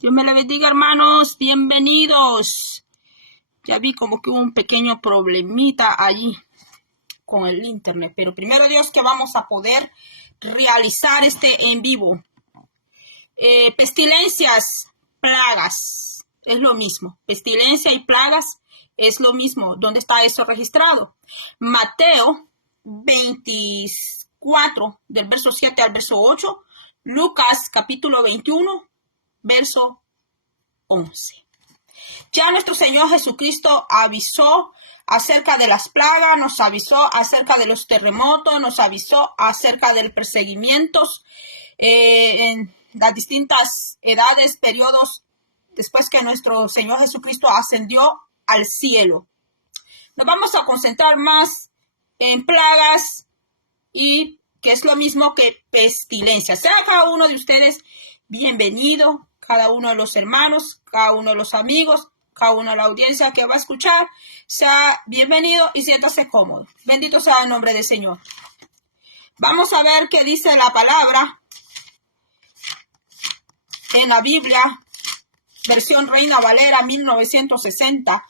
Dios me le bendiga, hermanos. Bienvenidos. Ya vi como que hubo un pequeño problemita allí con el internet, pero primero Dios que vamos a poder realizar este en vivo. Pestilencias, plagas, es lo mismo. Pestilencia y plagas es lo mismo. ¿Dónde está eso registrado? Mateo 24, del verso 7 al verso 8. Lucas capítulo 21, verso 11. Ya nuestro Señor Jesucristo avisó acerca de las plagas, nos avisó acerca de los terremotos, nos avisó acerca del perseguimientos en las distintas edades, periodos, después que nuestro Señor Jesucristo ascendió al cielo. Nos vamos a concentrar más en plagas y que es lo mismo que pestilencia. Sea cada uno de ustedes bienvenido, cada uno de los hermanos, cada uno de los amigos, cada uno de la audiencia que va a escuchar, sea bienvenido y siéntase cómodo. Bendito sea el nombre del Señor. Vamos a ver qué dice la palabra en la Biblia, versión Reina Valera 1960.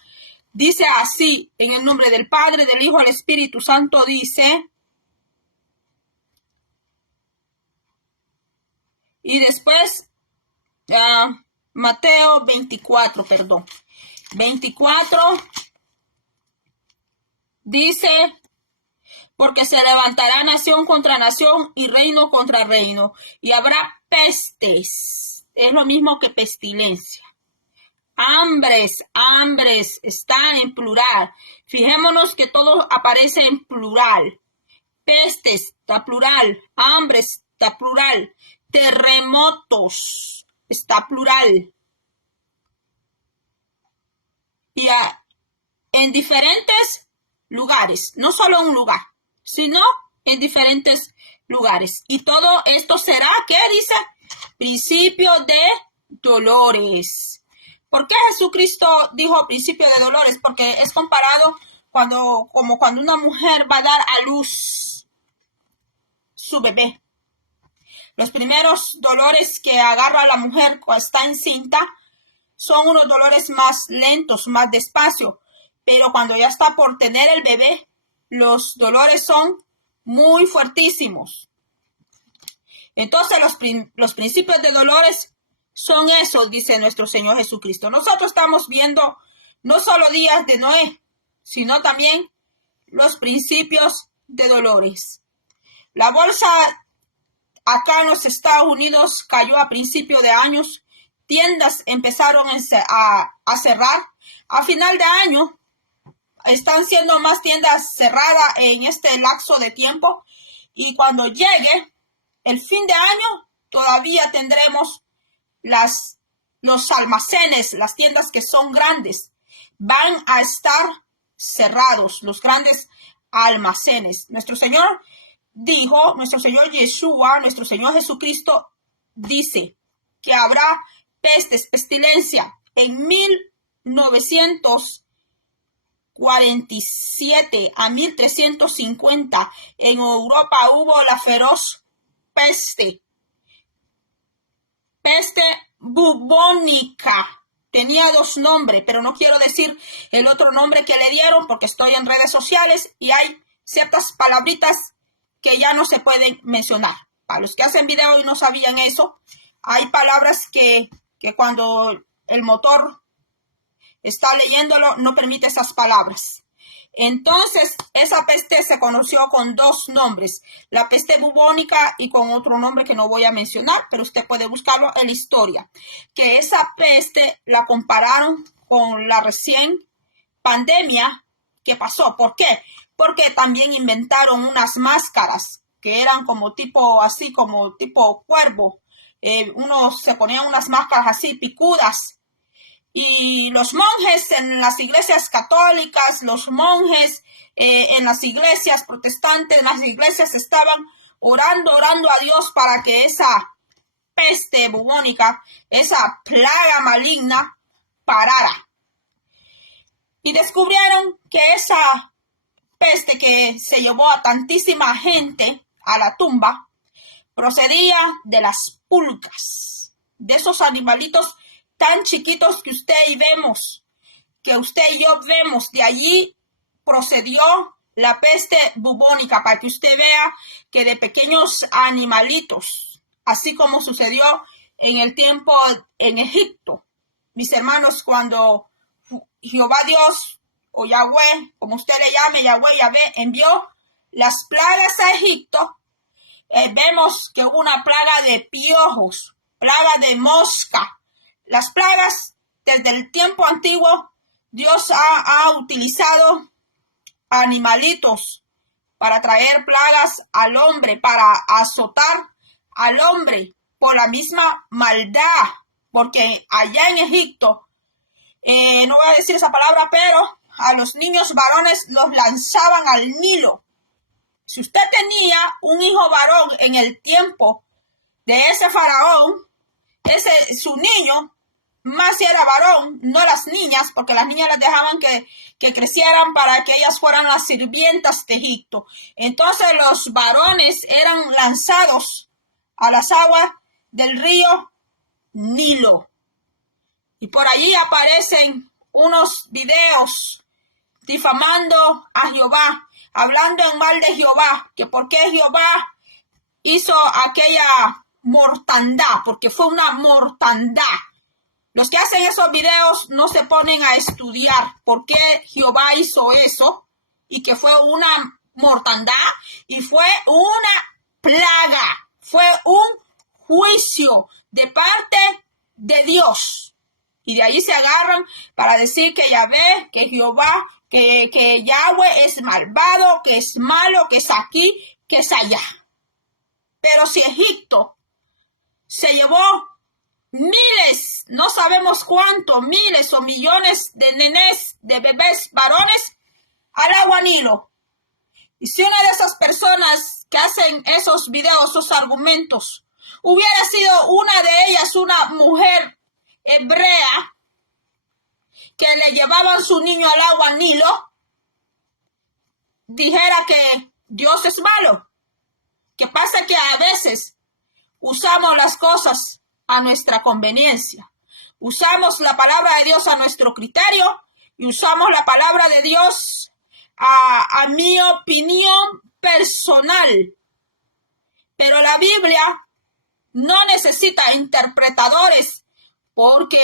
Dice así, en el nombre del Padre, del Hijo y del Espíritu Santo, dice... Y después, Mateo 24, 24, dice, porque se levantará nación contra nación y reino contra reino, y habrá pestes, es lo mismo que pestilencia. Hambres, está en plural. Fijémonos que todo aparece en plural. Pestes, está plural. Hambres, está plural. Terremotos, está plural. Y en diferentes lugares, no solo un lugar, sino en diferentes lugares. Y todo esto será, ¿qué dice? Principio de dolores. ¿Por qué Jesucristo dijo principio de dolores? Porque es comparado como cuando una mujer va a dar a luz su bebé. Los primeros dolores que agarra a la mujer cuando está encinta son unos dolores más lentos, más despacio. Pero cuando ya está por tener el bebé, los dolores son muy fuertísimos. Entonces los principios de dolores son esos, dice nuestro Señor Jesucristo. Nosotros estamos viendo no solo días de Noé, sino también los principios de dolores. La bolsa acá en los Estados Unidos cayó a principios de años. Tiendas empezaron a cerrar. A final de año están siendo más tiendas cerradas en este lapso de tiempo. Y cuando llegue el fin de año, todavía tendremos los almacenes, las tiendas que son grandes. Van a estar cerrados los grandes almacenes. Nuestro Señor dijo, nuestro Señor Yeshua, nuestro Señor Jesucristo, dice que habrá pestes, pestilencia. En 1947 a 1350 en Europa hubo la feroz peste bubónica. Tenía dos nombres, pero no quiero decir el otro nombre que le dieron porque estoy en redes sociales y hay ciertas palabritas que ya no se pueden mencionar. Para los que hacen video y no sabían eso, hay palabras que cuando el motor está leyéndolo no permite esas palabras. Entonces, esa peste se conoció con dos nombres, la peste bubónica y con otro nombre que no voy a mencionar, pero usted puede buscarlo en la historia. Que esa peste la compararon con la recién pandemia que pasó. ¿Por qué? Porque también inventaron unas máscaras que eran como tipo cuervo. Uno se ponía unas máscaras así picudas. Y los monjes en las iglesias católicas, los monjes en las iglesias protestantes, en las iglesias estaban orando a Dios para que esa peste bubónica, esa plaga maligna parara. Y descubrieron que esa peste que se llevó a tantísima gente a la tumba procedía de las pulgas, de esos animalitos tan chiquitos que usted y yo vemos, de allí procedió la peste bubónica, para que usted vea que de pequeños animalitos, así como sucedió en el tiempo en Egipto. Mis hermanos, cuando Jehová Dios o Yahweh, como usted le llame, Yahweh, envió las plagas a Egipto, vemos que hubo una plaga de piojos, plaga de mosca. Las plagas, desde el tiempo antiguo, Dios ha utilizado animalitos para traer plagas al hombre, para azotar al hombre por la misma maldad, porque allá en Egipto, no voy a decir esa palabra, pero a los niños varones los lanzaban al Nilo. Si usted tenía un hijo varón en el tiempo de ese faraón, su niño, más si era varón, no las niñas, porque las niñas las dejaban que crecieran para que ellas fueran las sirvientas de Egipto. Entonces los varones eran lanzados a las aguas del río Nilo. Y por allí aparecen unos videos difamando a Jehová, hablando en mal de Jehová, que por qué Jehová hizo aquella mortandad, porque fue una mortandad. Los que hacen esos videos no se ponen a estudiar por qué Jehová hizo eso y que fue una mortandad y fue una plaga, fue un juicio de parte de Dios. Y de ahí se agarran para decir que Yahvé, que Jehová, que Yahweh es malvado, que es malo, que es aquí, que es allá. Pero si Egipto se llevó miles, no sabemos cuántos, miles o millones de nenes, de bebés varones al agua Nilo. Y si una de esas personas que hacen esos videos, esos argumentos, hubiera sido una de ellas, una mujer hebrea, que le llevaban su niño al agua Nilo, dijera que Dios es malo. Que pasa que a veces usamos las cosas a nuestra conveniencia. Usamos la palabra de Dios a nuestro criterio y usamos la palabra de Dios a mi opinión personal. Pero la Biblia no necesita interpretadores porque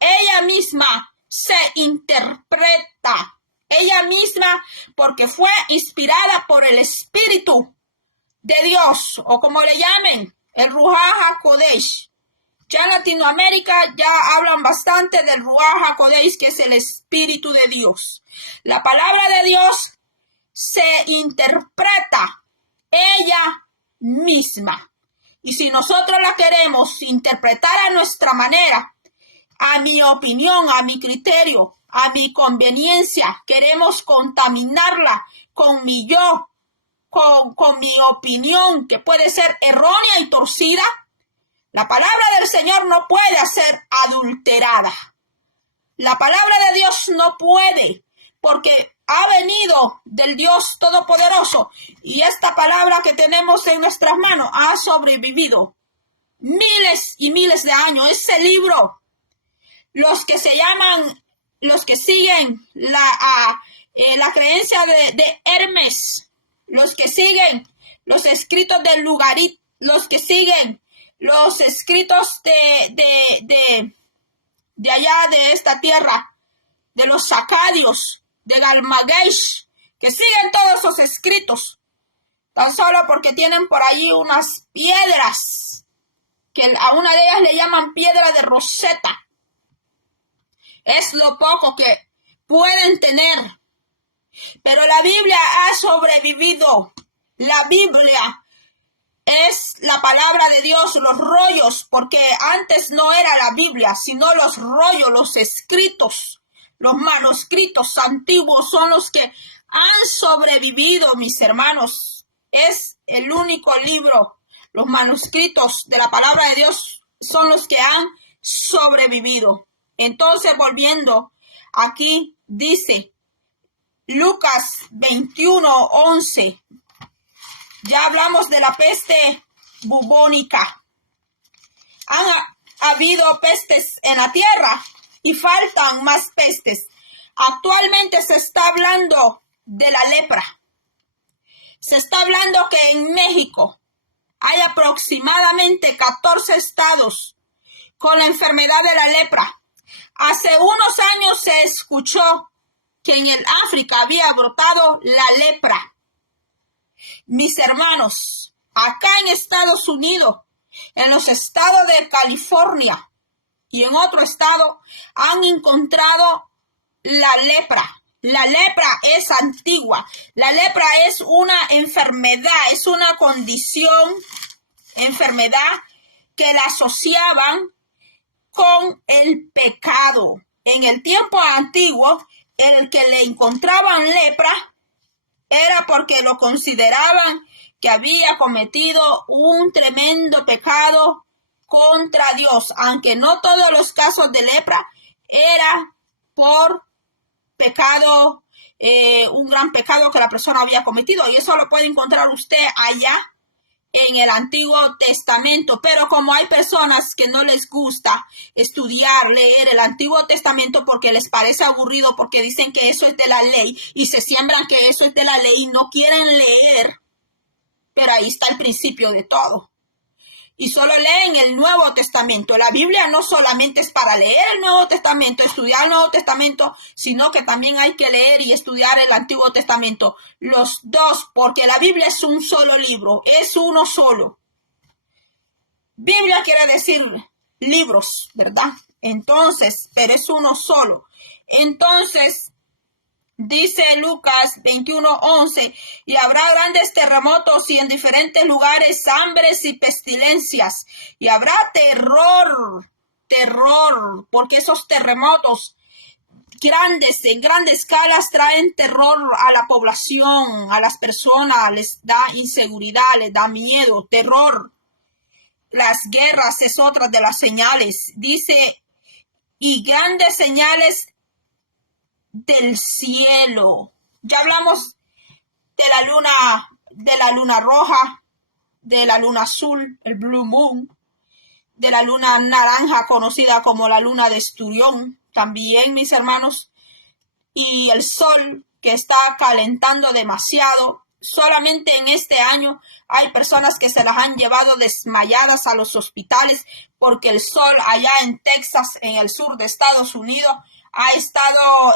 ella misma se interpreta. Ella misma, porque fue inspirada por el Espíritu de Dios, o como le llamen, el Ruach HaKodesh. Ya en Latinoamérica ya hablan bastante del Ruach HaKodesh, que es el Espíritu de Dios. La palabra de Dios se interpreta ella misma. Y si nosotros la queremos interpretar a nuestra manera, a mi opinión, a mi criterio, a mi conveniencia, queremos contaminarla con mi yo, con mi opinión, que puede ser errónea y torcida, la palabra del Señor no puede ser adulterada. La palabra de Dios no puede, porque ha venido del Dios Todopoderoso y esta palabra que tenemos en nuestras manos ha sobrevivido miles y miles de años. Ese libro, los que siguen la creencia de Hermes, los que siguen los escritos del Lugarit, los que siguen los escritos de allá de esta tierra, de los sacadios, de Galmagesh, que siguen todos esos escritos, tan solo porque tienen por allí unas piedras, que a una de ellas le llaman piedra de Rosetta. Es lo poco que pueden tener. Pero la Biblia ha sobrevivido. La Biblia es la palabra de Dios, los rollos, porque antes no era la Biblia, sino los rollos, los escritos, los manuscritos antiguos son los que han sobrevivido, mis hermanos. Es el único libro, los manuscritos de la palabra de Dios son los que han sobrevivido. Entonces, volviendo aquí, dice Lucas 21:11. Ya hablamos de la peste bubónica. ha habido pestes en la tierra y faltan más pestes. Actualmente se está hablando de la lepra. Se está hablando que en México hay aproximadamente 14 estados con la enfermedad de la lepra. Hace unos años se escuchó que en el África había brotado la lepra. Mis hermanos, acá en Estados Unidos, en los estados de California y en otro estado, han encontrado la lepra. La lepra es antigua. La lepra es una enfermedad, es una condición, enfermedad que la asociaban con el pecado. En el tiempo antiguo, el que le encontraban lepra era porque lo consideraban que había cometido un tremendo pecado contra Dios, aunque no todos los casos de lepra era por pecado, un gran pecado que la persona había cometido, y eso lo puede encontrar usted allá en el Antiguo Testamento. Pero como hay personas que no les gusta estudiar, leer el Antiguo Testamento porque les parece aburrido, porque dicen que eso es de la ley y se siembran que eso es de la ley y no quieren leer, pero ahí está el principio de todo. Y solo leen el Nuevo Testamento. La Biblia no solamente es para leer el Nuevo Testamento, estudiar el Nuevo Testamento, sino que también hay que leer y estudiar el Antiguo Testamento. Los dos, porque la Biblia es un solo libro, es uno solo. Biblia quiere decir libros, ¿verdad? Entonces, pero es uno solo. Entonces, dice Lucas 21:11, y habrá grandes terremotos y en diferentes lugares hambres y pestilencias, y habrá terror, porque esos terremotos grandes, en grandes escalas, traen terror a la población, a las personas, les da inseguridad, les da miedo, terror. Las guerras es otra de las señales, dice, y grandes señales del cielo. Ya hablamos de la luna roja, de la luna azul, el blue moon, de la luna naranja conocida como la luna de Esturión, también, mis hermanos, y el sol que está calentando demasiado. Solamente en este año hay personas que se las han llevado desmayadas a los hospitales porque el sol allá en Texas, en el sur de Estados Unidos, ha estado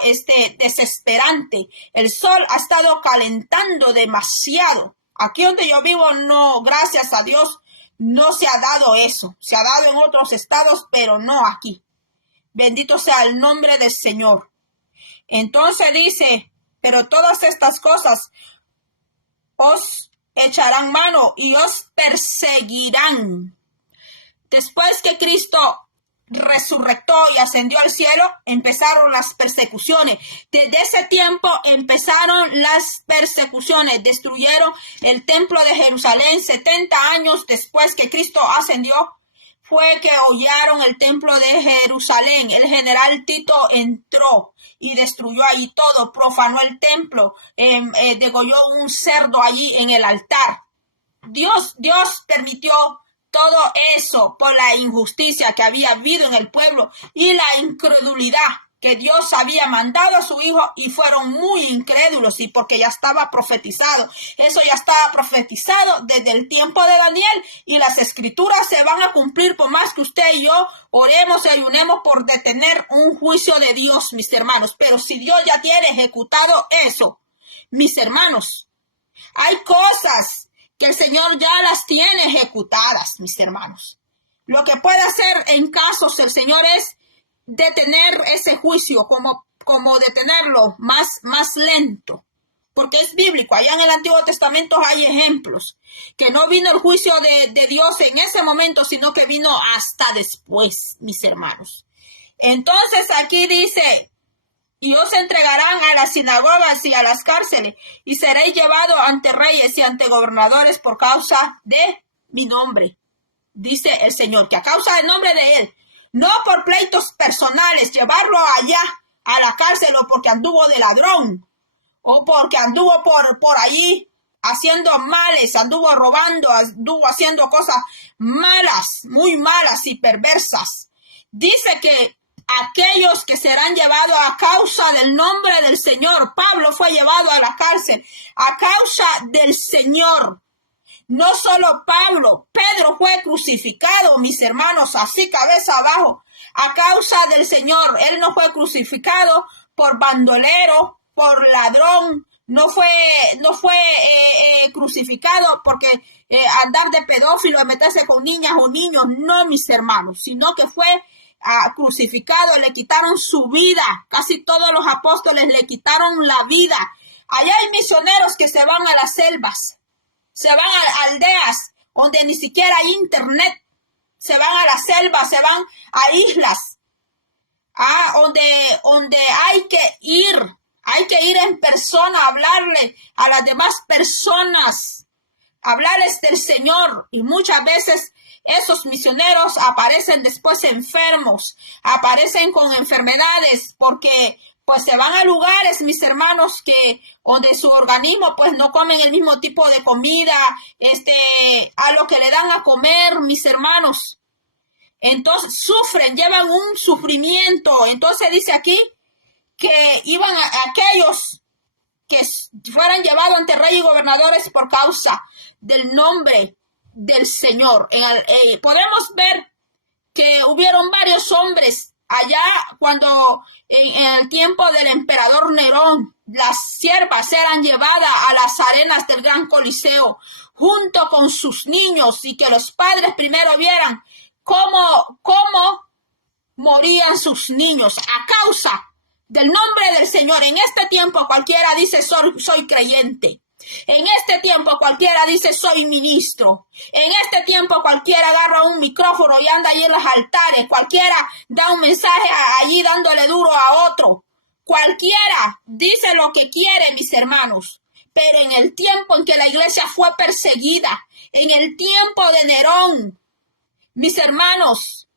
desesperante. El sol ha estado calentando demasiado. Aquí donde yo vivo, no, gracias a Dios, no se ha dado eso. Se ha dado en otros estados, pero no aquí. Bendito sea el nombre del Señor. Entonces dice, pero todas estas cosas os echarán mano y os perseguirán. Después que Cristo resurrectó y ascendió al cielo, empezaron las persecuciones. Desde ese tiempo empezaron las persecuciones. Destruyeron el templo de Jerusalén 70 años después que Cristo ascendió. Fue que hollaron el templo de Jerusalén. El general Tito entró y destruyó allí todo, profanó el templo, degolló un cerdo allí en el altar. Dios permitió todo eso por la injusticia que había habido en el pueblo y la incredulidad que Dios había mandado a su hijo, y fueron muy incrédulos, y porque ya estaba profetizado. Eso ya estaba profetizado desde el tiempo de Daniel, y las escrituras se van a cumplir por más que usted y yo oremos y ayunemos por detener un juicio de Dios, mis hermanos. Pero si Dios ya tiene ejecutado eso, mis hermanos, hay cosas que el Señor ya las tiene ejecutadas, mis hermanos. Lo que puede hacer en casos el Señor es detener ese juicio, como detenerlo más lento, porque es bíblico. Allá en el Antiguo Testamento hay ejemplos que no vino el juicio de Dios en ese momento, sino que vino hasta después, mis hermanos. Entonces aquí dice, y os entregarán a las sinagogas y a las cárceles, y seréis llevados ante reyes y ante gobernadores por causa de mi nombre, dice el Señor, que a causa del nombre de Él, no por pleitos personales, llevarlo allá a la cárcel, o porque anduvo de ladrón, o porque anduvo por allí haciendo males, anduvo robando, anduvo haciendo cosas malas, muy malas y perversas. Dice que aquellos que serán llevados a causa del nombre del Señor. Pablo fue llevado a la cárcel a causa del Señor. No solo Pablo, Pedro fue crucificado, mis hermanos, así cabeza abajo, a causa del Señor. Él no fue crucificado por bandolero, por ladrón, no fue crucificado porque andar de pedófilo, meterse con niñas o niños, no, mis hermanos, sino que fue crucificado, le quitaron su vida. Casi todos los apóstoles le quitaron la vida. Allá hay misioneros que se van a las selvas, se van a aldeas donde ni siquiera hay internet, se van a la selva, se van a islas, donde hay que ir en persona a hablarle a las demás personas, hablarles del Señor. Y muchas veces esos misioneros aparecen después enfermos, aparecen con enfermedades, porque pues se van a lugares, mis hermanos, que donde su organismo pues no comen el mismo tipo de comida, a lo que le dan a comer, mis hermanos. Entonces sufren, llevan un sufrimiento. Entonces dice aquí que iban a aquellos que fueran llevados ante reyes y gobernadores por causa del nombre del Señor. Podemos ver que hubieron varios hombres allá cuando en el tiempo del emperador Nerón, las siervas eran llevadas a las arenas del gran Coliseo junto con sus niños, y que los padres primero vieran cómo morían sus niños a causa del nombre del Señor. En este tiempo cualquiera dice soy creyente. En este tiempo cualquiera dice soy ministro. En este tiempo cualquiera agarra un micrófono y anda allí en los altares. Cualquiera da un mensaje allí dándole duro a otro. Cualquiera dice lo que quiere, mis hermanos. Pero en el tiempo en que la iglesia fue perseguida, en el tiempo de Nerón, mis hermanos,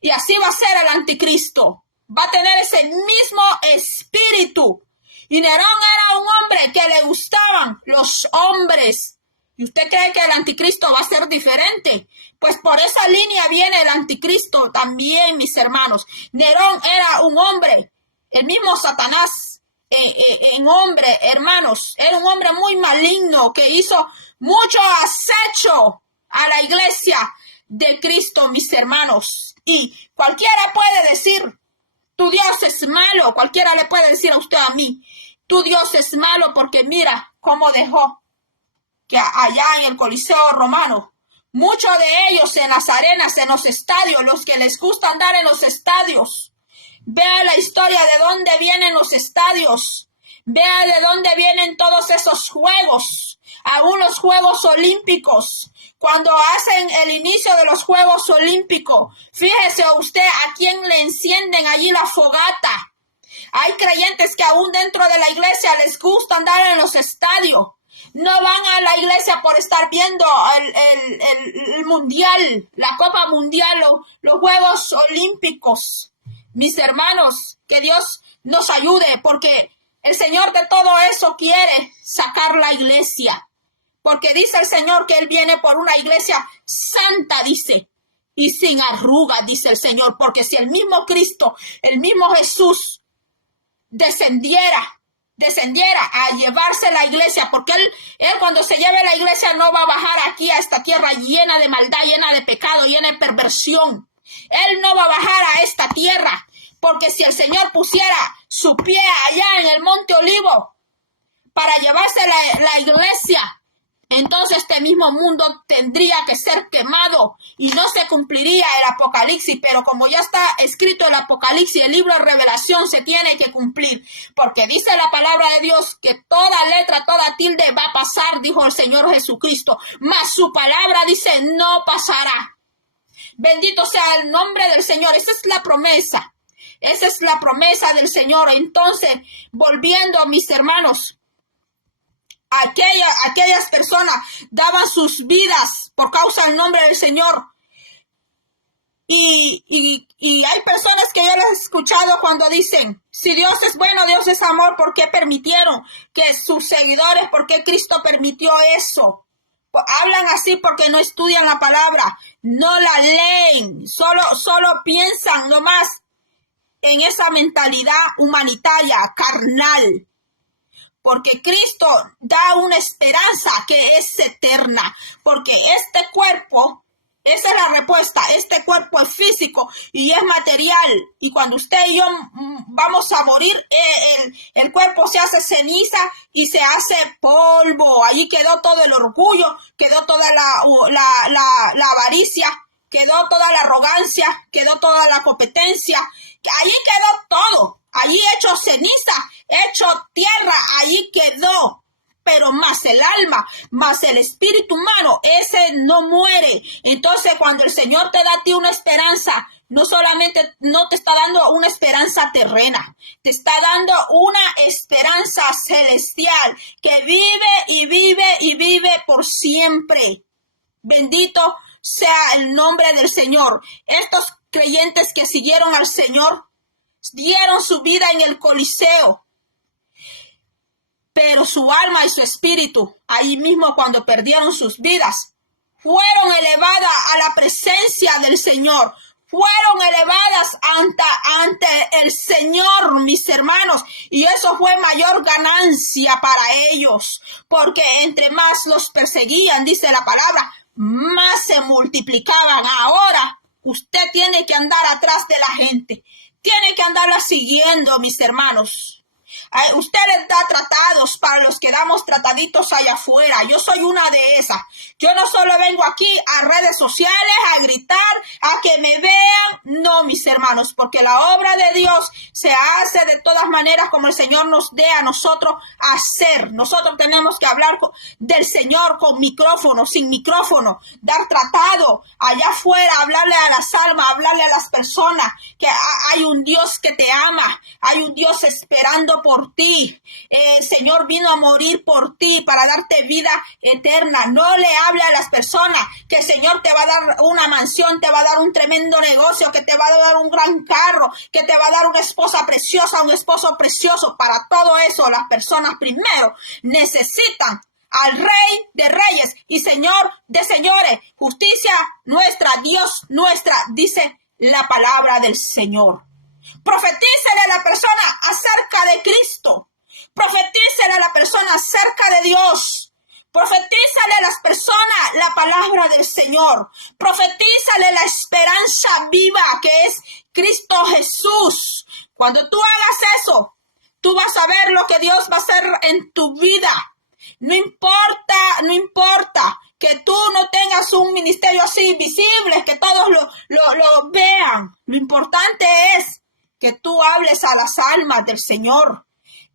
y así va a ser el anticristo, va a tener ese mismo espíritu. Y Nerón era un hombre que le gustaban los hombres. ¿Y usted cree que el anticristo va a ser diferente? Pues por esa línea viene el anticristo también, mis hermanos. Nerón era un hombre, el mismo Satanás, en hombre, hermanos. Era un hombre muy maligno que hizo mucho acecho a la iglesia de Cristo, mis hermanos. Y cualquiera puede decir, tu Dios es malo. Cualquiera le puede decir a usted, a mí, tu Dios es malo, porque mira cómo dejó que allá en el Coliseo romano, muchos de ellos en las arenas, en los estadios, los que les gusta andar en los estadios, vea la historia de dónde vienen los estadios, vea de dónde vienen todos esos juegos, aún los Juegos Olímpicos. Cuando hacen el inicio de los Juegos Olímpicos, fíjese usted a quién le encienden allí la fogata. Hay creyentes que aún dentro de la iglesia les gusta andar en los estadios. No van a la iglesia por estar viendo el mundial, la Copa Mundial, los Juegos Olímpicos. Mis hermanos, que Dios nos ayude, porque el Señor de todo eso quiere sacar la iglesia. Porque dice el Señor que Él viene por una iglesia santa, dice, y sin arruga, dice el Señor. Porque si el mismo Cristo, el mismo Jesús, descendiera a llevarse la iglesia, porque él cuando se lleve la iglesia no va a bajar aquí a esta tierra llena de maldad, llena de pecado, llena de perversión. Él no va a bajar a esta tierra, porque si el Señor pusiera su pie allá en el Monte Olivo para llevarse la iglesia, entonces este mismo mundo tendría que ser quemado y no se cumpliría el Apocalipsis. Pero como ya está escrito el Apocalipsis, el libro de Revelación se tiene que cumplir, porque dice la palabra de Dios que toda letra, toda tilde va a pasar, dijo el Señor Jesucristo, mas su palabra dice no pasará. Bendito sea el nombre del Señor. Esa es la promesa. Esa es la promesa del Señor. Entonces, volviendo, mis hermanos, aquellas personas daban sus vidas por causa del nombre del Señor. Y hay personas que yo les he escuchado cuando dicen, Si Dios es bueno, Dios es amor, ¿por qué permitieron que sus seguidores, por qué Cristo permitió eso? Hablan así porque no estudian la palabra, no la leen, solo piensan nomás en esa mentalidad humanitaria, carnal. Porque Cristo da una esperanza que es eterna, porque este cuerpo, esa es la respuesta, este cuerpo es físico y es material, y cuando usted y yo vamos a morir, el cuerpo se hace ceniza y se hace polvo. Allí quedó todo el orgullo, quedó toda la avaricia, quedó toda la arrogancia, quedó toda la competencia, allí quedó todo, allí hecho ceniza, hecho tierra, allí quedó. Pero más el alma, más el espíritu humano, ese no muere. Entonces, cuando el Señor te da a ti una esperanza, no solamente no te está dando una esperanza terrena, te está dando una esperanza celestial que vive y vive y vive por siempre. Bendito sea el nombre del Señor. Estos creyentes que siguieron al Señor dieron su vida en el Coliseo, pero su alma y su espíritu, ahí mismo cuando perdieron sus vidas, fueron elevadas a la presencia del Señor, fueron elevadas ante el Señor, mis hermanos, y eso fue mayor ganancia para ellos, porque entre más los perseguían, dice la palabra, más se multiplicaban. Ahora usted tiene que andar atrás de la gente, tiene que andarla siguiendo, mis hermanos. Usted les da tratados para los que damos trataditos allá afuera. Yo soy una de esas. Yo no solo vengo aquí a redes sociales a gritar, a que me vean. No, mis hermanos, porque la obra de Dios se hace de todas maneras como el Señor nos dé a nosotros hacer. Nosotros tenemos que hablar del Señor con micrófono, sin micrófono, dar tratado allá afuera, hablarle a las almas, hablarle a las personas que hay un Dios que te ama, hay un Dios esperando por ti. El Señor vino a morir por ti para darte vida eterna. No le hable a las personas que el Señor te va a dar una mansión, te va a dar un tremendo negocio, que te va a dar un gran carro, que te va a dar una esposa preciosa, un esposo precioso. Para todo eso, las personas primero necesitan al Rey de Reyes y Señor de Señores. Justicia nuestra, Dios nuestra, dice la palabra del Señor. Profetícele a la persona acerca de Cristo. Profetícele a la persona acerca de Dios. Profetízale a las personas la palabra del Señor. Profetízale la esperanza viva que es Cristo Jesús. Cuando tú hagas eso, tú vas a ver lo que Dios va a hacer en tu vida. No importa que tú no tengas un ministerio así visible, que todos lo vean. Lo importante es que tú hables a las almas del Señor.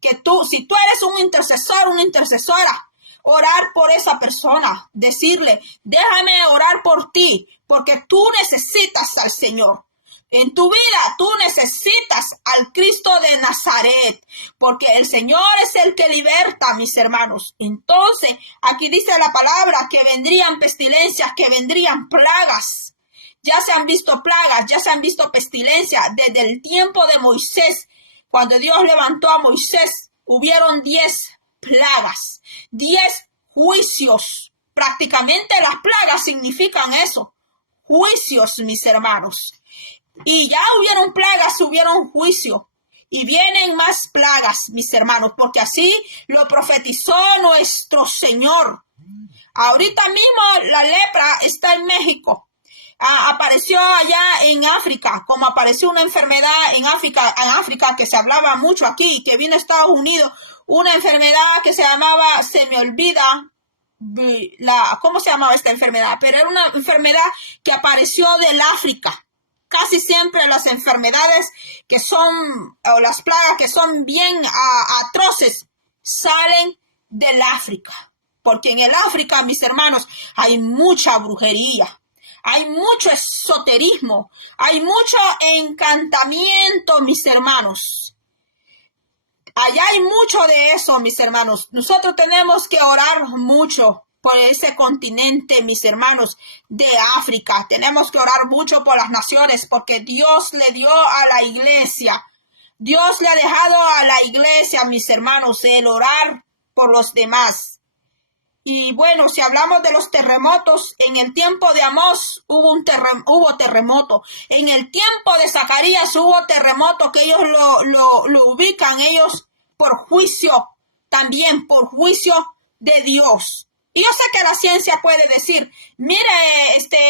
Que tú, si tú eres un intercesor, una intercesora, orar por esa persona, decirle, déjame orar por ti, porque tú necesitas al Señor. En tu vida tú necesitas al Cristo de Nazaret, porque el Señor es el que liberta, mis hermanos. Entonces, aquí dice la palabra que vendrían pestilencias, que vendrían plagas. Ya se han visto plagas, ya se han visto pestilencias desde el tiempo de Moisés. Cuando Dios levantó a Moisés, hubieron 10 plagas, 10 juicios. Prácticamente las plagas significan eso, juicios, mis hermanos. Y ya hubieron plagas, hubieron juicio. Y vienen más plagas, mis hermanos, porque así lo profetizó nuestro Señor. Ahorita mismo la lepra está en México. Apareció allá en África, como apareció una enfermedad en África que se hablaba mucho aquí, que vino a Estados Unidos, una enfermedad que se llamaba, se me olvida, ¿cómo se llamaba esta enfermedad? Pero era una enfermedad que apareció del África. Casi siempre las enfermedades que son, o las plagas que son bien atroces, salen del África. Porque en el África, mis hermanos, hay mucha brujería, hay mucho esoterismo, hay mucho encantamiento, mis hermanos. Allá hay mucho de eso, mis hermanos. Nosotros tenemos que orar mucho por ese continente, mis hermanos, de África. Tenemos que orar mucho por las naciones, porque Dios le dio a la iglesia Dios le ha dejado a la iglesia, mis hermanos, el orar por los demás. Y bueno, si hablamos de los terremotos, en el tiempo de Amós hubo terremoto. En el tiempo de Zacarías hubo terremoto, que ellos lo ubican, ellos por juicio, también por juicio de Dios. Y yo sé que la ciencia puede decir, mire,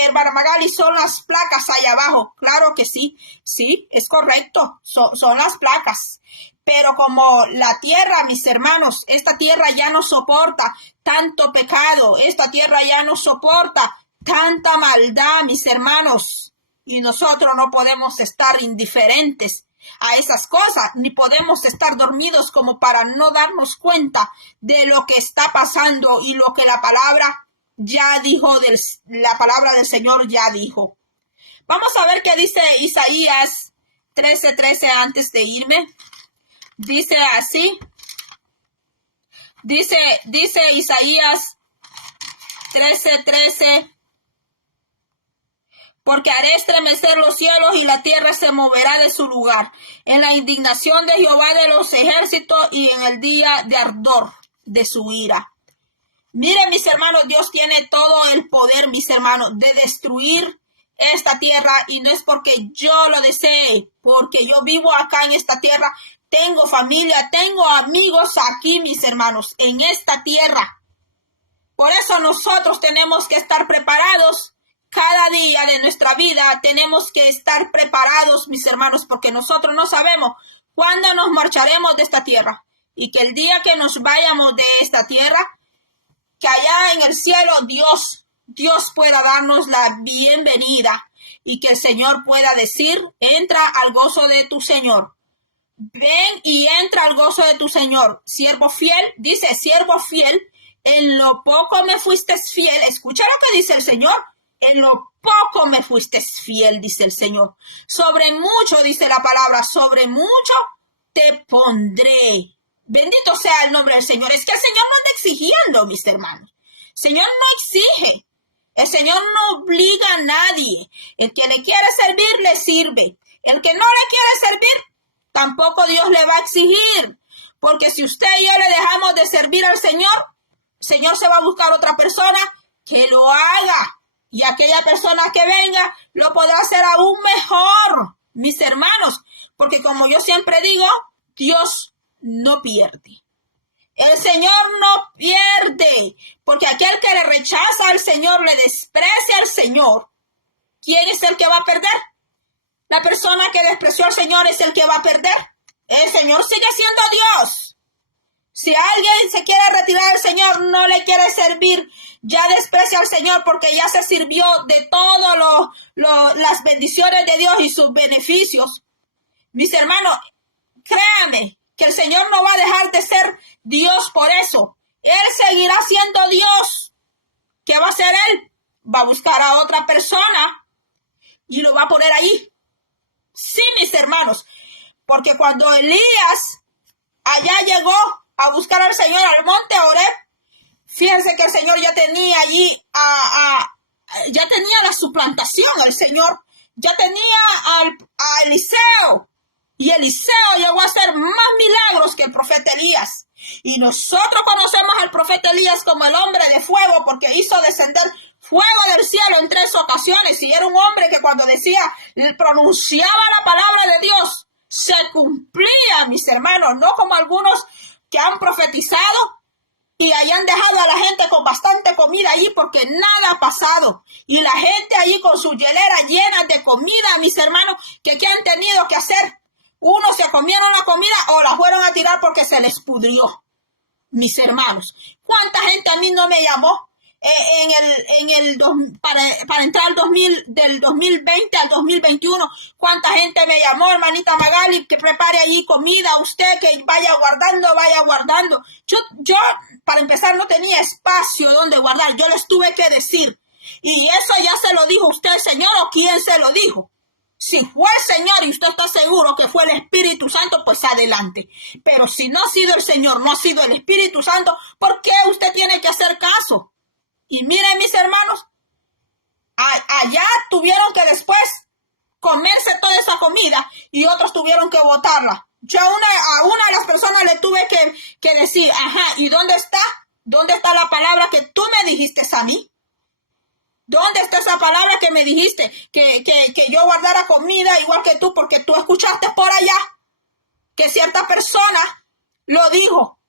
hermana Magali, son las placas ahí abajo. Claro que sí, es correcto, son las placas. Pero como la tierra, mis hermanos, esta tierra ya no soporta tanto pecado, esta tierra ya no soporta tanta maldad, mis hermanos. Y nosotros no podemos estar indiferentes a esas cosas, ni podemos estar dormidos como para no darnos cuenta de lo que está pasando y lo que la palabra ya dijo, la palabra del Señor ya dijo. Vamos a ver qué dice Isaías 13:13 antes de irme. Dice así, dice Isaías 13:13, porque haré estremecer los cielos y la tierra se moverá de su lugar, en la indignación de Jehová de los ejércitos y en el día de ardor de su ira. Miren, mis hermanos, Dios tiene todo el poder, mis hermanos, de destruir esta tierra, y no es porque yo lo desee, porque yo vivo acá en esta tierra. Tengo familia, tengo amigos aquí, mis hermanos, en esta tierra. Por eso nosotros tenemos que estar preparados cada día de nuestra vida. Tenemos que estar preparados, mis hermanos, porque nosotros no sabemos cuándo nos marcharemos de esta tierra. Y que el día que nos vayamos de esta tierra, que allá en el cielo Dios pueda darnos la bienvenida y que el Señor pueda decir, entra al gozo de tu Señor. Ven y entra al gozo de tu Señor. Siervo fiel, dice, siervo fiel, en lo poco me fuiste fiel. Escucha lo que dice el Señor. En lo poco me fuiste fiel, dice el Señor. Sobre mucho, dice la palabra, sobre mucho te pondré. Bendito sea el nombre del Señor. Es que el Señor no anda exigiendo, mis hermanos. El Señor no exige. El Señor no obliga a nadie. El que le quiere servir, le sirve. El que no le quiere servir, tampoco Dios le va a exigir, porque si usted y yo le dejamos de servir al Señor, el Señor se va a buscar otra persona que lo haga, y aquella persona que venga lo podrá hacer aún mejor, mis hermanos, porque como yo siempre digo, Dios no pierde. El Señor no pierde, porque aquel que le rechaza al Señor, le desprecia al Señor, ¿quién es el que va a perder? La persona que despreció al Señor es el que va a perder. El Señor sigue siendo Dios. Si alguien se quiere retirar del Señor, no le quiere servir, ya desprecia al Señor porque ya se sirvió de todas las bendiciones de Dios y sus beneficios. Mis hermanos, créanme que el Señor no va a dejar de ser Dios por eso. Él seguirá siendo Dios. ¿Qué va a hacer Él? Va a buscar a otra persona y lo va a poner ahí. Sí, mis hermanos, porque cuando Elías allá llegó a buscar al Señor al monte Horeb, fíjense que el Señor ya tenía allí, ya tenía la suplantación al Señor, ya tenía a Eliseo, y Eliseo llegó a hacer más milagros que el profeta Elías. Y nosotros conocemos al profeta Elías como el hombre de fuego, porque hizo descender fuego del cielo en 3 ocasiones, y era un hombre que cuando pronunciaba la palabra de Dios, se cumplía, mis hermanos, no como algunos que han profetizado y hayan dejado a la gente con bastante comida allí porque nada ha pasado. Y la gente allí con su hielera llena de comida, mis hermanos, que ¿qué han tenido que hacer? Unos se comieron la comida o la fueron a tirar porque se les pudrió. Mis hermanos, ¿cuánta gente a mí no me llamó para entrar del 2020 al 2021? ¿Cuánta gente me llamó, hermanita Magali, que prepare allí comida, usted que vaya guardando? Yo para empezar no tenía espacio donde guardar, yo les tuve que decir, y eso ya se lo dijo usted, Señor, o quién se lo dijo. Si fue el Señor y usted está seguro que fue el Espíritu Santo, pues adelante. Pero si no ha sido el Señor, no ha sido el Espíritu Santo, ¿por qué usted tiene que hacer caso? Y miren, mis hermanos, allá tuvieron que después comerse toda esa comida y otros tuvieron que botarla. Yo a una de las personas le tuve que decir, ajá, ¿y dónde está? ¿Dónde está la palabra que tú me dijiste a mí? ¿Dónde está esa palabra que me dijiste? Que yo guardara comida igual que tú, porque tú escuchaste por allá que cierta persona lo dijo.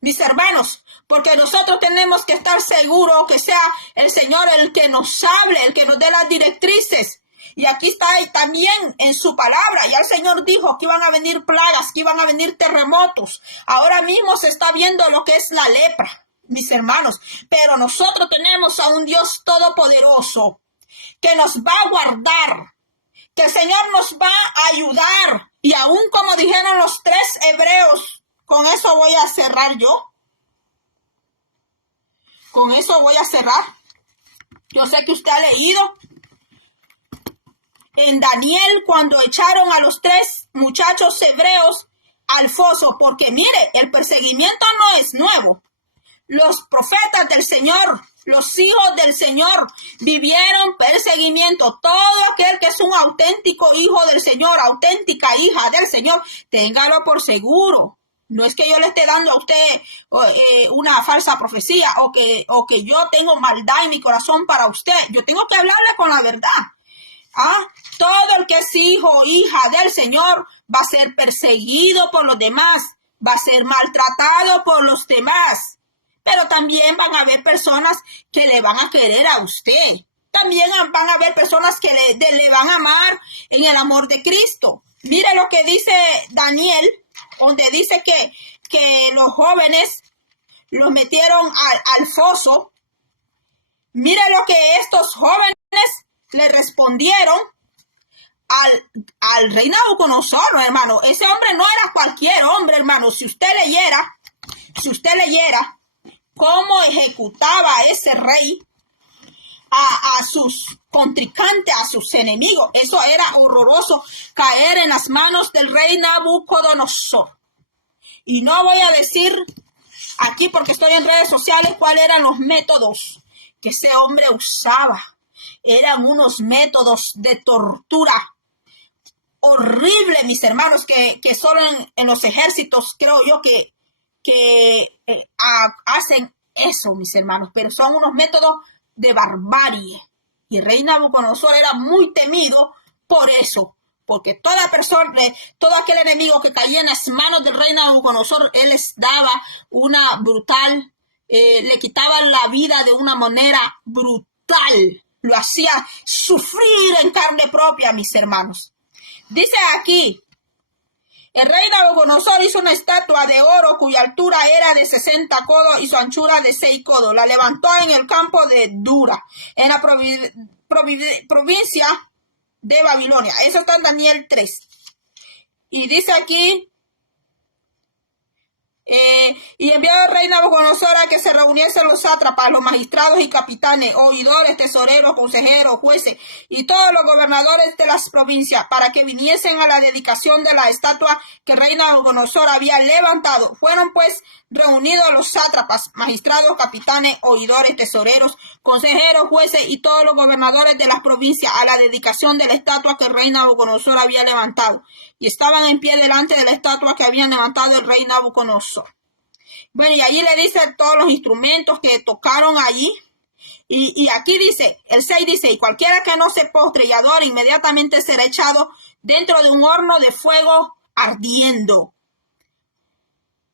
Mis hermanos, porque nosotros tenemos que estar seguros que sea el Señor el que nos hable, el que nos dé las directrices. Y aquí está también en su palabra. Ya el Señor dijo que iban a venir plagas, que iban a venir terremotos. Ahora mismo se está viendo lo que es la lepra, mis hermanos. Pero nosotros tenemos a un Dios todopoderoso que nos va a guardar, que el Señor nos va a ayudar. Y aún como dijeron los 3 hebreos, con eso voy a cerrar yo. Con eso voy a cerrar. Yo sé que usted ha leído en Daniel cuando echaron a los 3 muchachos hebreos al foso, porque mire, el perseguimiento no es nuevo. Los profetas del Señor, los hijos del Señor, vivieron perseguimiento. Todo aquel que es un auténtico hijo del Señor, auténtica hija del Señor, téngalo por seguro. No es que yo le esté dando a usted una falsa profecía o que yo tengo maldad en mi corazón para usted. Yo tengo que hablarle con la verdad. Todo el que es hijo o hija del Señor va a ser perseguido por los demás, va a ser maltratado por los demás. Pero también van a haber personas que le van a querer a usted. También van a haber personas que le van a amar en el amor de Cristo. Mire lo que dice Daniel, donde dice que los jóvenes los metieron al foso. Mire lo que estos jóvenes le respondieron al rey Nabucodonosor, hermano. Ese hombre no era cualquier hombre, hermano. Si usted leyera cómo ejecutaba ese rey a sus contrincantes, a sus enemigos. Eso era horroroso, caer en las manos del rey Nabucodonosor. Y no voy a decir aquí, porque estoy en redes sociales, cuáles eran los métodos que ese hombre usaba. Eran unos métodos de tortura horrible, mis hermanos, que solo en los ejércitos creo yo que hacen eso, mis hermanos, pero son unos métodos de barbarie. Y el rey Nabucodonosor era muy temido por eso, porque toda persona, todo aquel enemigo que caía en las manos del rey Nabucodonosor, él les daba una brutal, le quitaban la vida de una manera brutal, lo hacía sufrir en carne propia, mis hermanos. Dice aquí, el rey Nabucodonosor hizo una estatua de oro cuya altura era de 60 codos y su anchura de 6 codos. La levantó en el campo de Dura, en la provincia de Babilonia. Eso está en Daniel 3. Y dice aquí, y envió el rey Nabucodonosor a que se reuniesen los sátrapas, los magistrados y capitanes, oidores, tesoreros, consejeros, jueces y todos los gobernadores de las provincias para que viniesen a la dedicación de la estatua que el rey Nabucodonosor había levantado. Fueron pues reunidos los sátrapas, magistrados, capitanes, oidores, tesoreros, consejeros, jueces y todos los gobernadores de las provincias a la dedicación de la estatua que el rey Nabucodonosor había levantado. Y estaban en pie delante de la estatua que había levantado el rey Nabucodonosor. Bueno, y allí le dice todos los instrumentos que tocaron allí. Y aquí dice, el 6 dice, y cualquiera que no se postre y adore inmediatamente será echado dentro de un horno de fuego ardiendo.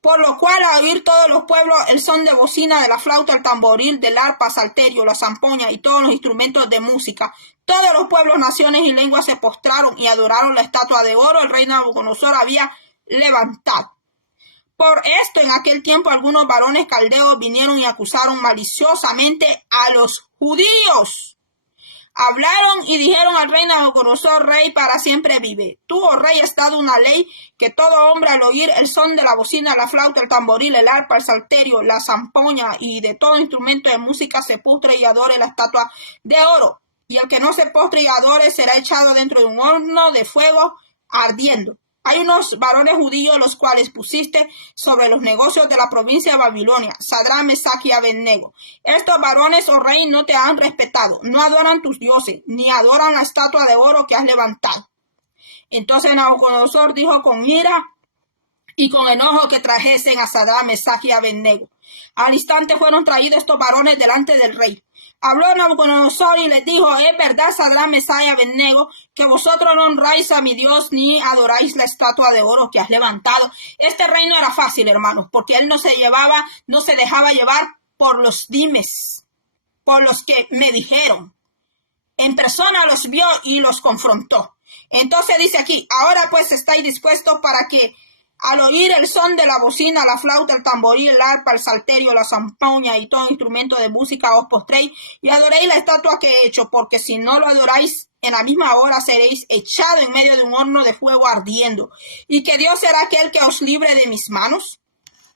Por lo cual, al oír todos los pueblos el son de bocina, de la flauta, el tamboril, del arpa, salterio, la zampoña y todos los instrumentos de música, todos los pueblos, naciones y lenguas se postraron y adoraron la estatua de oro el rey Nabucodonosor había levantado. Por esto, en aquel tiempo, algunos varones caldeos vinieron y acusaron maliciosamente a los judíos. Hablaron y dijeron al rey Nabucodonosor, rey para siempre vive. Tú, oh rey, has dado una ley que todo hombre al oír el son de la bocina, la flauta, el tamboril, el arpa, el salterio, la zampoña y de todo instrumento de música se postre y adore la estatua de oro. Y el que no se postre y adore será echado dentro de un horno de fuego ardiendo. Hay unos varones judíos los cuales pusiste sobre los negocios de la provincia de Babilonia, Sadrach, Mesach y Abednego. Estos varones, oh rey, no te han respetado, no adoran tus dioses, ni adoran la estatua de oro que has levantado. Entonces Nabucodonosor dijo con ira y con enojo que trajesen a Sadrach, Mesach y Abednego. Al instante fueron traídos estos varones delante del rey. Habló Nabucodonosor y les dijo: es verdad, Sadrach, Mesach y Abednego, que vosotros no honráis a mi Dios ni adoráis la estatua de oro que has levantado. Este rey no era fácil, hermanos, porque él no se dejaba llevar por los dimes, por los que me dijeron. En persona los vio y los confrontó. Entonces dice aquí: ahora pues estáis dispuestos para que al oír el son de la bocina, la flauta, el tamboril, el arpa, el salterio, la zampoña y todo instrumento de música os postréis y adoréis la estatua que he hecho, porque si no lo adoráis, en la misma hora seréis echado en medio de un horno de fuego ardiendo. ¿Y que Dios será aquel que os libre de mis manos?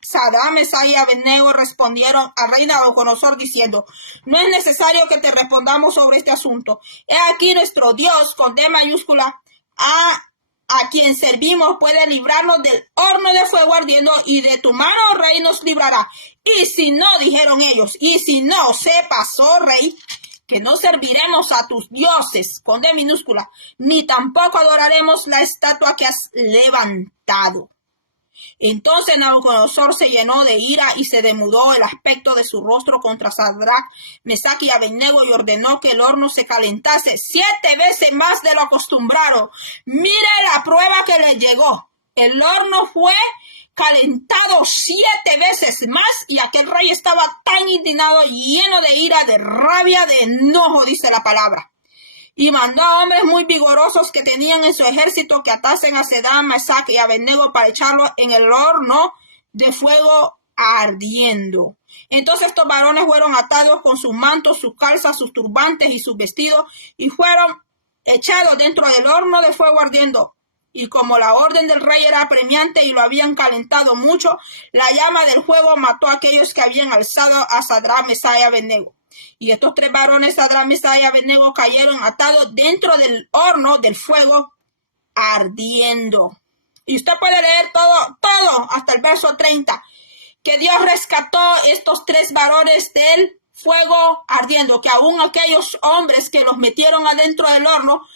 Sadrach, Mesach y Abednego respondieron al rey Nabucodonosor diciendo: no es necesario que te respondamos sobre este asunto. He aquí nuestro Dios, con D mayúscula, a quien servimos, puede librarnos del horno de fuego ardiendo, y de tu mano, rey, nos librará. Y si no, dijeron ellos, y si no, sepas, oh rey, que no serviremos a tus dioses, con D minúscula, ni tampoco adoraremos la estatua que has levantado. Entonces Nabucodonosor se llenó de ira y se demudó el aspecto de su rostro contra Sadrach, Mesach y Abednego y ordenó que el horno se calentase 7 veces más de lo acostumbrado. Mire la prueba que le llegó. El horno fue calentado 7 veces más y aquel rey estaba tan indignado, lleno de ira, de rabia, de enojo, dice la palabra. Y mandó a hombres muy vigorosos que tenían en su ejército que atasen a Sadrach, Mesach y Abednego para echarlos en el horno de fuego ardiendo. Entonces estos varones fueron atados con sus mantos, sus calzas, sus turbantes y sus vestidos y fueron echados dentro del horno de fuego ardiendo. Y como la orden del rey era apremiante y lo habían calentado mucho, la llama del fuego mató a aquellos que habían alzado a Sadrach, Mesach y Abednego. Y estos 3 varones, Sadrach, Mesach y Abednego, cayeron atados dentro del horno del fuego ardiendo. Y usted puede leer todo hasta el verso 30, que Dios rescató estos 3 varones del fuego ardiendo, que aún aquellos hombres que los metieron adentro del horno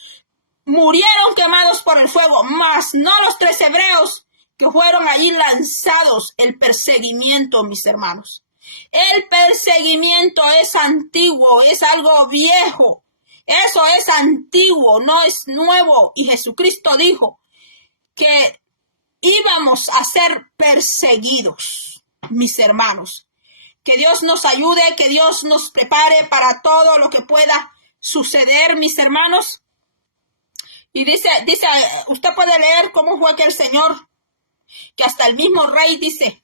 murieron quemados por el fuego, mas no los 3 hebreos que fueron allí lanzados. El perseguimiento, mis hermanos. El perseguimiento es antiguo, es algo viejo. Eso es antiguo, no es nuevo. Y Jesucristo dijo que íbamos a ser perseguidos, mis hermanos. Que Dios nos ayude, que Dios nos prepare para todo lo que pueda suceder, mis hermanos. Y dice, usted puede leer cómo fue que el Señor, que hasta el mismo rey dice,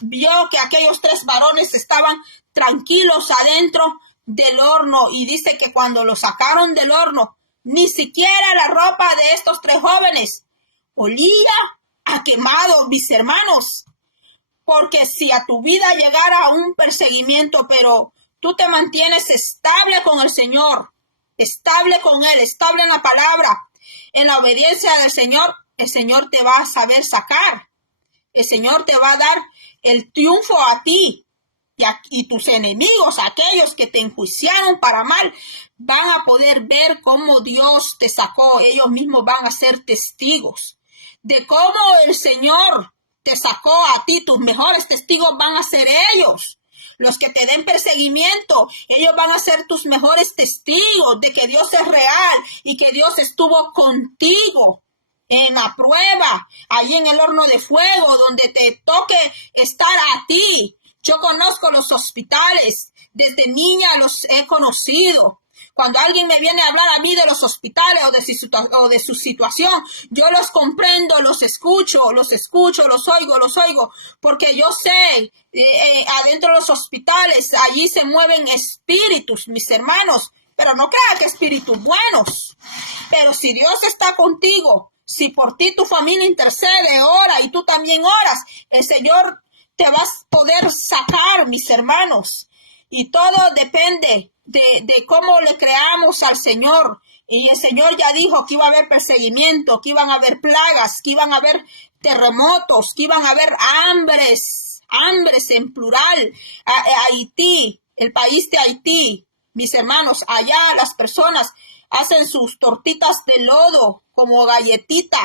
vio que aquellos 3 varones estaban tranquilos adentro del horno y dice que cuando lo sacaron del horno, ni siquiera la ropa de estos 3 jóvenes olía a quemado, mis hermanos. Porque si a tu vida llegara un perseguimiento, pero tú te mantienes estable con el Señor, estable con Él, estable en la palabra, en la obediencia del Señor, el Señor te va a saber sacar. El Señor te va a dar el triunfo a ti y tus enemigos, aquellos que te enjuiciaron para mal, van a poder ver cómo Dios te sacó. Ellos mismos van a ser testigos de cómo el Señor te sacó a ti. Tus mejores testigos van a ser ellos. Los que te den perseguimiento, ellos van a ser tus mejores testigos de que Dios es real y que Dios estuvo contigo en la prueba, allí en el horno de fuego, donde te toque estar a ti. Yo conozco los hospitales, desde niña los he conocido. Cuando alguien me viene a hablar a mí de los hospitales o de su situación, yo los comprendo, los escucho, los oigo, porque yo sé, adentro de los hospitales, allí se mueven espíritus, mis hermanos, pero no crean que espíritus buenos. Pero si Dios está contigo, si por ti tu familia intercede, ora y tú también oras, el Señor te va a poder sacar, mis hermanos. Y todo depende de cómo le creamos al Señor. Y el Señor ya dijo que iba a haber perseguimiento, que iban a haber plagas, que iban a haber terremotos, que iban a haber hambres en plural. Haití, el país de Haití, mis hermanos, allá las personas hacen sus tortitas de lodo como galletita.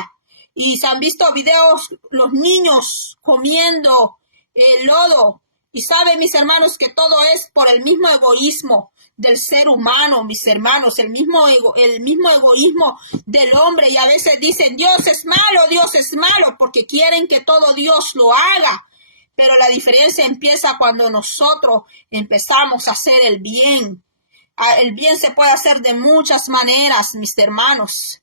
Y se han visto videos los niños comiendo el lodo. Y saben, mis hermanos, que todo es por el mismo egoísmo del ser humano, mis hermanos, el mismo egoísmo del hombre. Y a veces dicen, Dios es malo, porque quieren que todo Dios lo haga. Pero la diferencia empieza cuando nosotros empezamos a hacer el bien. El bien se puede hacer de muchas maneras, mis hermanos.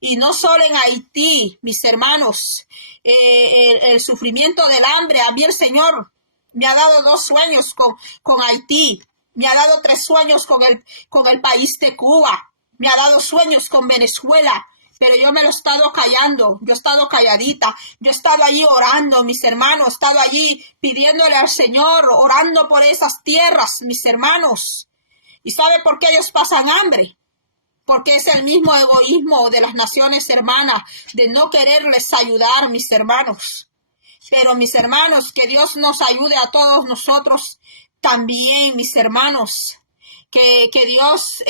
Y no solo en Haití, mis hermanos, el sufrimiento del hambre. A mí el Señor me ha dado 2 sueños con Haití. Me ha dado 3 sueños con el país de Cuba. Me ha dado sueños con Venezuela. Pero yo me lo he estado callando. Yo he estado calladita. Yo he estado allí orando, mis hermanos. He estado allí pidiéndole al Señor, orando por esas tierras, mis hermanos. ¿Y sabe por qué ellos pasan hambre? Porque es el mismo egoísmo de las naciones hermanas, de no quererles ayudar, mis hermanos. Pero, mis hermanos, que Dios nos ayude a todos nosotros también, mis hermanos. Que Dios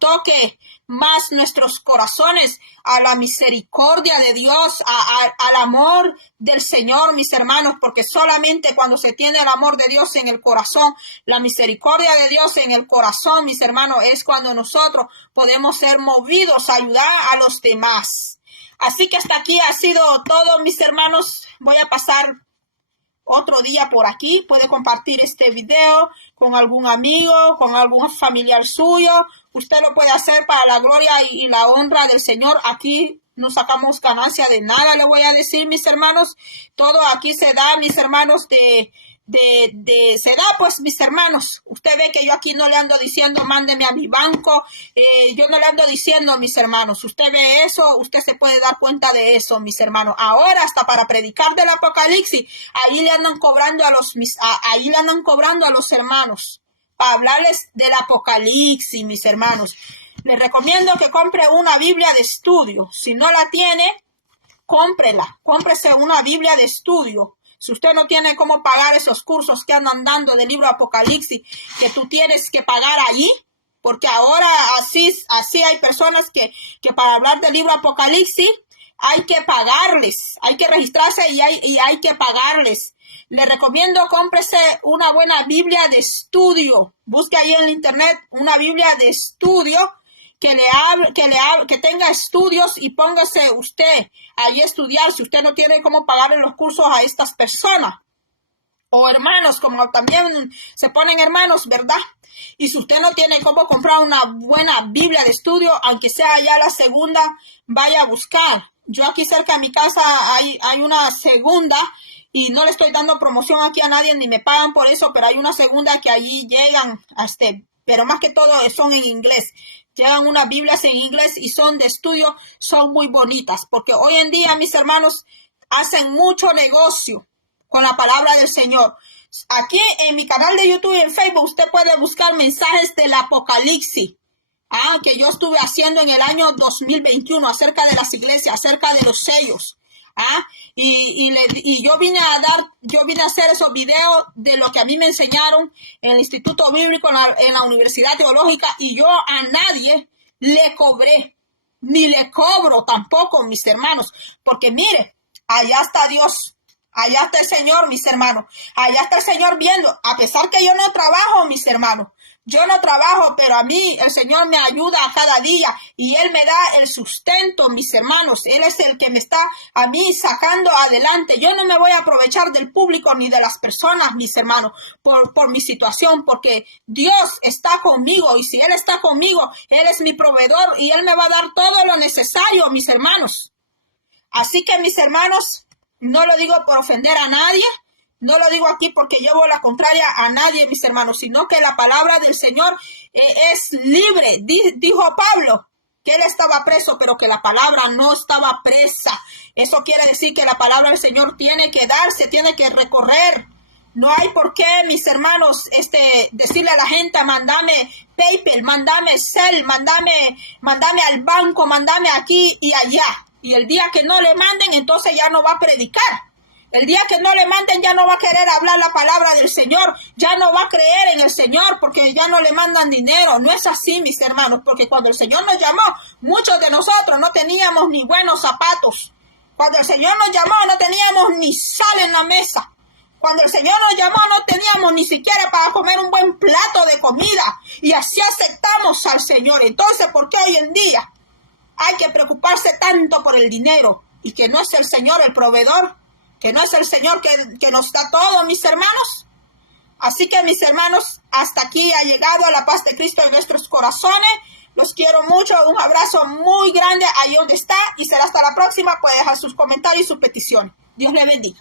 toque más nuestros corazones a la misericordia de Dios, al amor del Señor, mis hermanos, porque solamente cuando se tiene el amor de Dios en el corazón, la misericordia de Dios en el corazón, mis hermanos, es cuando nosotros podemos ser movidos a ayudar a los demás. Así que hasta aquí ha sido todo, mis hermanos. Voy a pasar otro día por aquí. Puede compartir este video con algún amigo, con algún familiar suyo. Usted lo puede hacer para la gloria y la honra del Señor. Aquí no sacamos ganancia de nada, le voy a decir, mis hermanos. Todo aquí se da, mis hermanos, se da, pues, mis hermanos. Usted ve que yo aquí no le ando diciendo, mándeme a mi banco. Yo no le ando diciendo, mis hermanos. Usted ve eso, usted se puede dar cuenta de eso, mis hermanos. Ahora, hasta para predicar del Apocalipsis, ahí le andan cobrando a los hermanos, para hablarles del Apocalipsis, mis hermanos. Les recomiendo que compre una Biblia de estudio. Si no la tiene, cómprela. Cómprese una Biblia de estudio. Si usted no tiene cómo pagar esos cursos que andan dando del libro Apocalipsis, que tú tienes que pagar allí, porque ahora así hay personas que para hablar del libro Apocalipsis hay que pagarles, hay que registrarse y hay que pagarles. Le recomiendo, cómprese una buena Biblia de estudio. Busque ahí en el internet una Biblia de estudio que tenga estudios y póngase usted ahí a estudiar si usted no tiene cómo pagarle los cursos a estas personas. O hermanos, como también se ponen hermanos, ¿verdad? Y si usted no tiene cómo comprar una buena Biblia de estudio, aunque sea ya la segunda, vaya a buscar. Yo aquí cerca de mi casa hay una segunda. Y no le estoy dando promoción aquí a nadie, ni me pagan por eso, pero hay una segunda que allí llegan, pero más que todo son en inglés. Llegan unas Biblias en inglés y son de estudio, son muy bonitas, porque hoy en día, mis hermanos, hacen mucho negocio con la palabra del Señor. Aquí en mi canal de YouTube y en Facebook, usted puede buscar mensajes del Apocalipsis, que yo estuve haciendo en el año 2021 acerca de las iglesias, acerca de los sellos. Y yo vine a hacer esos videos de lo que a mí me enseñaron en el Instituto Bíblico, en la Universidad Teológica, y yo a nadie le cobré, ni le cobro tampoco, mis hermanos, porque mire, allá está Dios, allá está el Señor, mis hermanos, allá está el Señor viendo, a pesar que yo no trabajo, mis hermanos. Yo no trabajo, pero a mí el Señor me ayuda a cada día y Él me da el sustento, mis hermanos. Él es el que me está a mí sacando adelante. Yo no me voy a aprovechar del público ni de las personas, mis hermanos, por mi situación, porque Dios está conmigo y si Él está conmigo, Él es mi proveedor y Él me va a dar todo lo necesario, mis hermanos. Así que, mis hermanos, no lo digo por ofender a nadie. No lo digo aquí porque llevo la contraria a nadie, mis hermanos, sino que la palabra del Señor es libre. Dijo Pablo que él estaba preso, pero que la palabra no estaba presa. Eso quiere decir que la palabra del Señor tiene que darse, tiene que recorrer. No hay por qué, mis hermanos, decirle a la gente, mándame PayPal, mándame Zelle, mándame al banco, mándame aquí y allá. Y el día que no le manden, entonces ya no va a predicar. El día que no le manden ya no va a querer hablar la palabra del Señor, ya no va a creer en el Señor porque ya no le mandan dinero. No es así, mis hermanos, porque cuando el Señor nos llamó, muchos de nosotros no teníamos ni buenos zapatos. Cuando el Señor nos llamó no teníamos ni sal en la mesa. Cuando el Señor nos llamó no teníamos ni siquiera para comer un buen plato de comida. Y así aceptamos al Señor. Entonces, ¿por qué hoy en día hay que preocuparse tanto por el dinero? Y que no es el Señor el proveedor, que no es el Señor que nos da todo, mis hermanos. Así que, mis hermanos, hasta aquí ha llegado la paz de Cristo en nuestros corazones. Los quiero mucho, un abrazo muy grande ahí donde está y será hasta la próxima. Puede dejar sus comentarios y sus peticiones. Dios le bendiga.